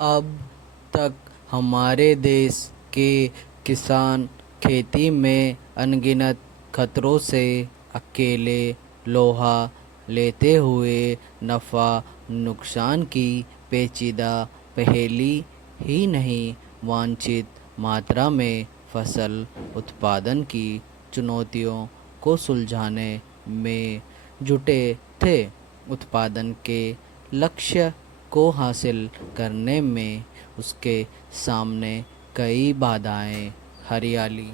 अब तक हमारे देश के किसान खेती में अनगिनत खतरों से अकेले लोहा लेते हुए नफ़ा नुकसान की पेचीदा पहेली ही नहीं, वांछित मात्रा में फसल उत्पादन की चुनौतियों को सुलझाने में जुटे थे। उत्पादन के लक्ष्य को हासिल करने में उसके सामने कई बाधाएं हरियाली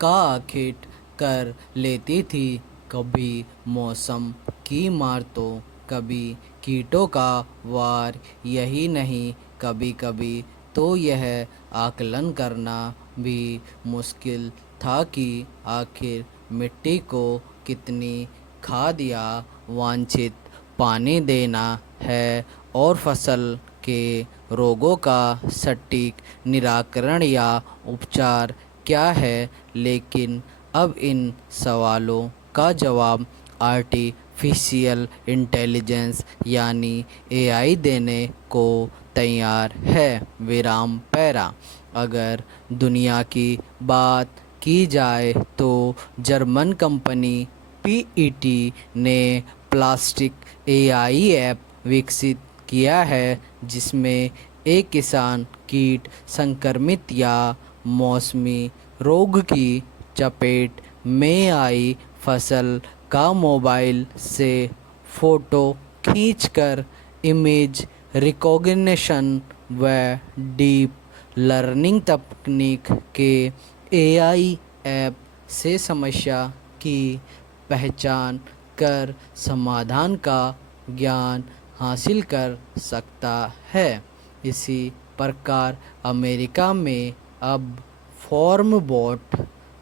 का खिट कर लेती थी। कभी मौसम की मार तो कभी कीटों का वार, यही नहीं कभी कभी तो यह आकलन करना भी मुश्किल था कि आखिर मिट्टी को कितनी खाद या वांछित पानी देना है और फसल के रोगों का सटीक निराकरण या उपचार क्या है। लेकिन अब इन सवालों का जवाब आर्टिफिशियल इंटेलिजेंस यानी एआई देने को तैयार है। विराम पैरा। अगर दुनिया की बात की जाए तो जर्मन कंपनी पीईटी ने प्लास्टिक एआई ऐप विकसित किया है, जिसमें एक किसान कीट संक्रमित या मौसमी रोग की चपेट में आई फसल का मोबाइल से फ़ोटो खींचकर इमेज रिकॉग्निशन व डीप लर्निंग तकनीक के एआई ऐप से समस्या की पहचान कर समाधान का ज्ञान हासिल कर सकता है। इसी प्रकार अमेरिका में अब फार्म बोट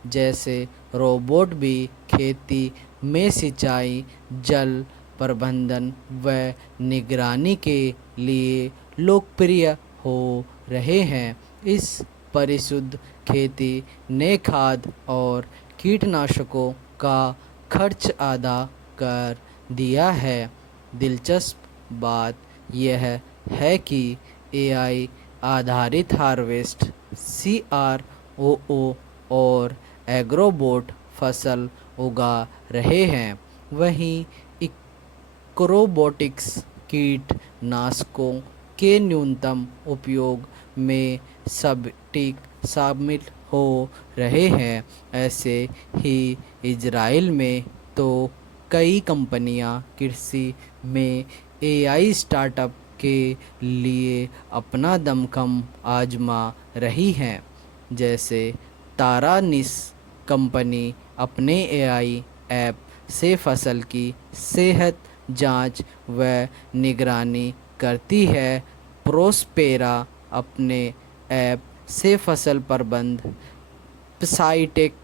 जैसे रोबोट भी खेती में सिंचाई, जल प्रबंधन व निगरानी के लिए लोकप्रिय हो रहे हैं। इस परिशुद्ध खेती ने खाद और कीटनाशकों का खर्च आधा कर दिया है। दिलचस्प बात यह है कि एआई आधारित हार्वेस्ट, सीआरओ और एग्रोबोट फसल उगा रहे हैं। वहीं इक्रोबोटिक्स कीटनाशकों के न्यूनतम उपयोग में सटीक शामिल हो रहे हैं। ऐसे ही इजराइल में तो कई कंपनियां कृषि में एआई स्टार्टअप के लिए अपना दमखम आजमा रही हैं। जैसे तारानिस कंपनी अपने एआई ऐप से फसल की सेहत जांच व निगरानी करती है। प्रोस्पेरा अपने ऐप से फसल प्रबंध, साइटेक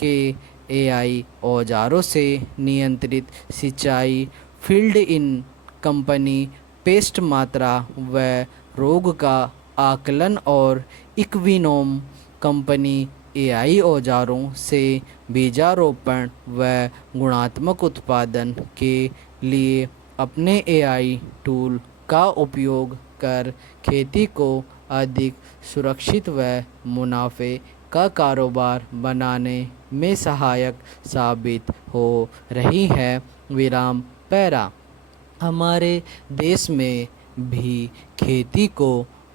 के एआई औजारों से नियंत्रित सिंचाई, फील्ड इन कंपनी पेस्ट मात्रा व रोग का आकलन और इक्विनोम कंपनी एआई औजारों से बीजारोपण व गुणात्मक उत्पादन के लिए अपने एआई टूल का उपयोग कर खेती को अधिक सुरक्षित व मुनाफे का कारोबार बनाने में सहायक साबित हो रही है। विराम पैरा। हमारे देश में भी खेती को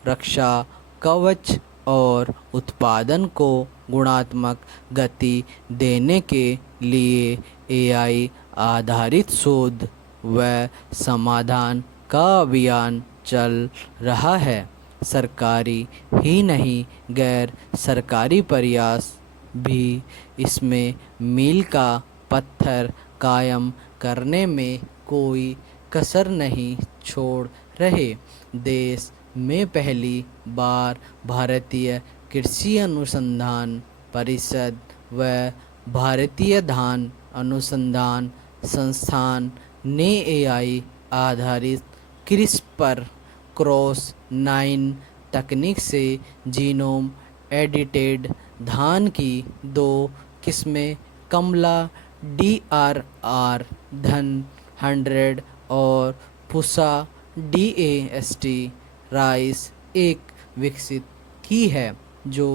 रक्षा कवच और उत्पादन को गुणात्मक गति देने के लिए एआई आधारित शोध व समाधान का अभियान चल रहा है। सरकारी ही नहीं, गैर सरकारी प्रयास भी इसमें मील का पत्थर कायम करने में कोई कसर नहीं छोड़ रहे। देश में पहली बार भारतीय कृषि अनुसंधान परिषद व भारतीय धान अनुसंधान संस्थान ने एआई आधारित क्रिस्पर क्रॉस 9 तकनीक से जीनोम एडिटेड धान की 2 किस्में कमला DRR धन 100 और पुसा DAST राइस एक विकसित की है जो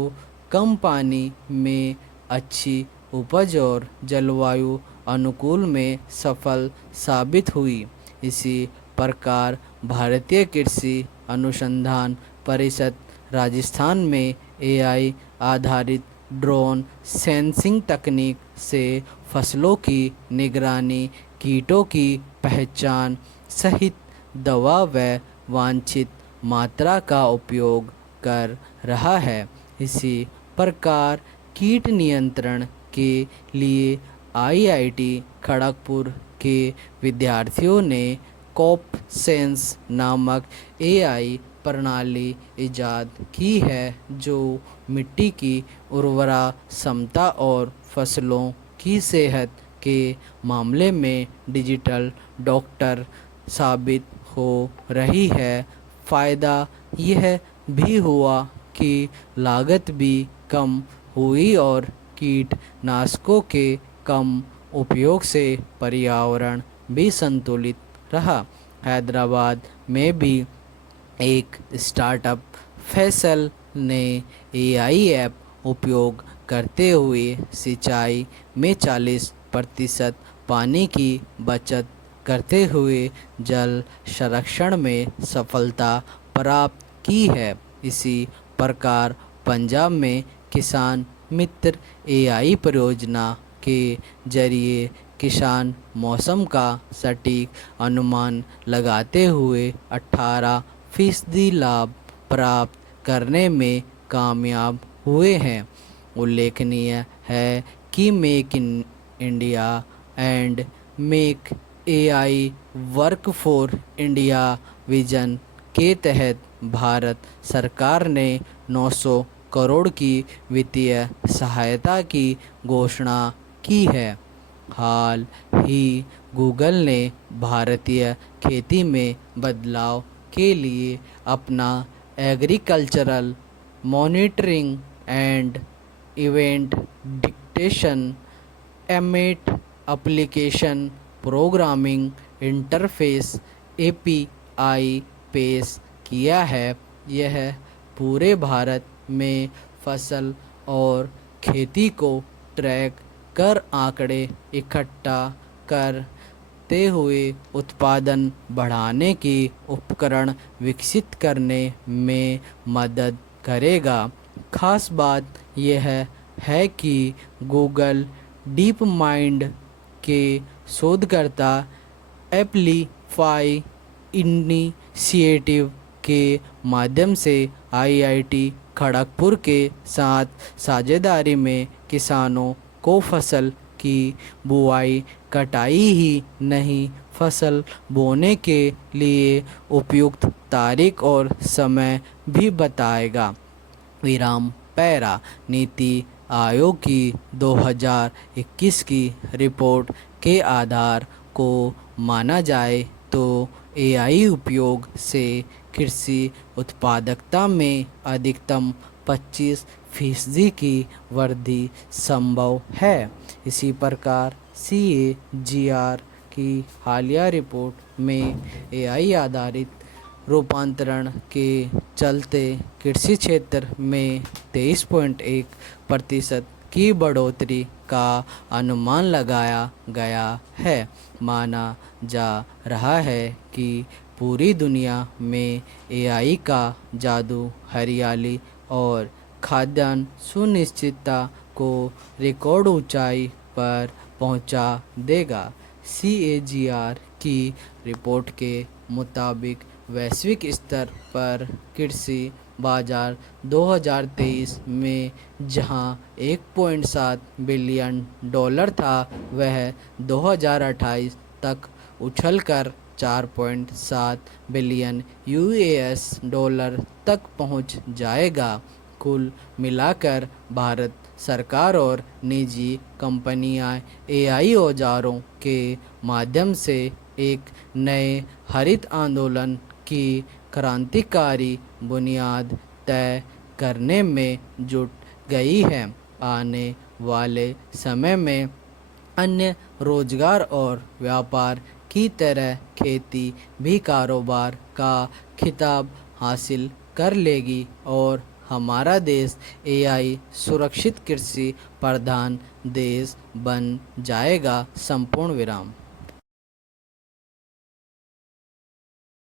कम पानी में अच्छी उपज और जलवायु अनुकूल में सफल साबित हुई। इसी प्रकार भारतीय कृषि अनुसंधान परिषद राजस्थान में एआई आधारित ड्रोन सेंसिंग तकनीक से फसलों की निगरानी, कीटों की पहचान सहित दवा व वांछित मात्रा का उपयोग कर रहा है। इसी प्रकार कीट नियंत्रण के लिए आईआईटी खड़गपुर के विद्यार्थियों ने कॉप सेंस नामक एआई प्रणाली इजाद की है जो मिट्टी की उर्वरा क्षमता और फसलों की सेहत के मामले में डिजिटल डॉक्टर साबित हो रही है। फ़ायदा यह भी हुआ कि लागत भी कम हुई और कीटनाशकों के कम उपयोग से पर्यावरण भी संतुलित रहा। हैदराबाद में भी एक स्टार्टअप फैसल ने एआई ऐप उपयोग करते हुए सिंचाई में 40% पानी की बचत करते हुए जल संरक्षण में सफलता प्राप्त की है। इसी प्रकार पंजाब में किसान मित्र एआई परियोजना के जरिए किसान मौसम का सटीक अनुमान लगाते हुए 18% लाभ प्राप्त करने में कामयाब हुए हैं। उल्लेखनीय है कि make in India and make AI work for India vision के तहत भारत सरकार ने 900 करोड़ की वित्तीय सहायता की घोषणा की है। हाल ही गूगल ने भारतीय खेती में बदलाव के लिए अपना agricultural monitoring and event detection एमेट application programming interface API पेश किया है। यह पूरे भारत में फसल और खेती को ट्रैक कर आंकड़े इकट्ठा करते हुए उत्पादन बढ़ाने की उपकरण विकसित करने में मदद करेगा। खास बात यह है कि गूगल डीप माइंड के शोधकर्ता एप्लीफाई इनिशिएटिव के माध्यम से आईआईटी खड़गपुर के साथ साझेदारी में किसानों को फसल की बुआई कटाई ही नहीं, फसल बोने के लिए उपयुक्त तारीख और समय भी बताएगा। विराम पैरा नीति आयोग की 2021 की रिपोर्ट के आधार को माना जाए तो एआई उपयोग से कृषि उत्पादकता में अधिकतम 25% की वृद्धि संभव है। इसी प्रकार सीएजीआर की हालिया रिपोर्ट में एआई आधारित रूपांतरण के चलते कृषि क्षेत्र में 23.1% की बढ़ोतरी का अनुमान लगाया गया है। माना जा रहा है कि पूरी दुनिया में एआई का जादू हरियाली और खाद्यान्न सुनिश्चितता को रिकॉर्ड ऊंचाई पर पहुंचा देगा। सीएजीआर की रिपोर्ट के मुताबिक वैश्विक स्तर पर कृषि बाजार 2023 में जहां 1.7 बिलियन डॉलर था, वह 2028 तक उछलकर 4.7 बिलियन यूएस डॉलर तक पहुंच जाएगा। कुल मिलाकर भारत सरकार और निजी कंपनियां एआई औजारों के माध्यम से एक नए हरित आंदोलन की क्रांतिकारी बुनियाद तय करने में जुट गई है। आने वाले समय में अन्य रोजगार और व्यापार की तरह खेती भी कारोबार का खिताब हासिल कर लेगी और हमारा देश एआई सुरक्षित कृषि प्रधान देश बन जाएगा। संपूर्ण विराम।